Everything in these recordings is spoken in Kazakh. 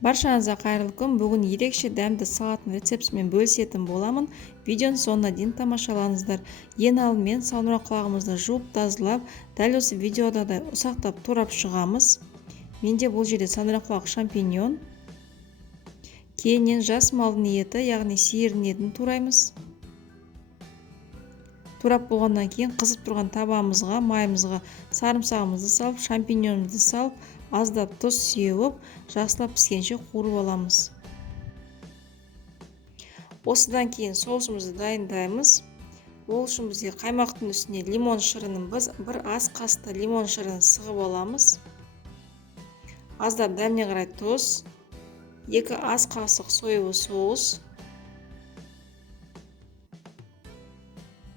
Баршаңызға қайырлы күн. Бүгін ерекше дәмді салаттың рецептімен бөлісетін боламын. Видеоны соңына дейін тамашалаңыздар. Ең алдымен сауынқұлағымызды жуып тазалап, дәл осы видеодағыдай ұсақтап турап шығамыз. Менде бұл жерде сауынқұлақ шампиньон. Кейіннен жас малдың еті, яғни сиырдың етін тураймыз. Турап болғаннан кейін қызып тұрған табамызға, майымызға сарымсағымызды салып, шампиньонымызды салып, аздап тұз сеуіп, жақсылап піскенше қуырып аламыз. Осыдан кейін соусымызды дайындаймыз. Ол үшін бізге қаймақтың үстіне лимон шырынын бір ас қасықта лимон шырынын сығып аламыз. Аздап дәміне қарай тұз, 2 ас қасық соевый соус,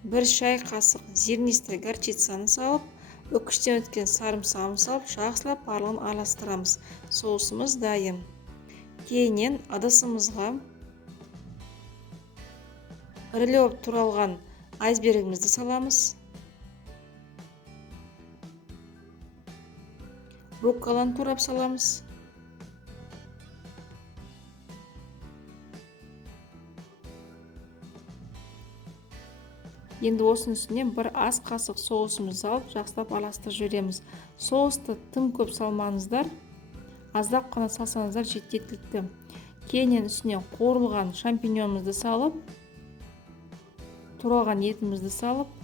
1 шай қасық зернистый горчицаны салып, үкіштен өткен сарымсағын салып, жақсылап барлығын араластырамыз. Соусымыз дайын. Кейіннен ыдысымызға ірілеп туралған айсбергімізді саламыз. Рукколаны турап саламыз. Енді осының үстіне 1 ас қасық соусымызды салып, жақсылап араластырып жібереміз. Соусты тым көп салмаңыздар, аздап қана салсаңыздар жеткілікті. Кейіннен үстіне қуырылған шампиньонымызды салып, туралған етімізді салып,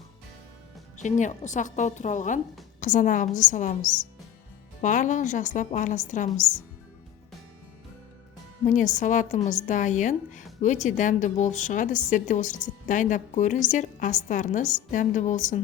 және ұсақтау туралған қызанағымызды саламыз. Барлығын жақсылап араластырамыз. Міне салатымыз дайын, өте дәмді болып шығады. Сіздер де осы рецептті дайындап көріңіздер, астарыңыз дәмді болсын.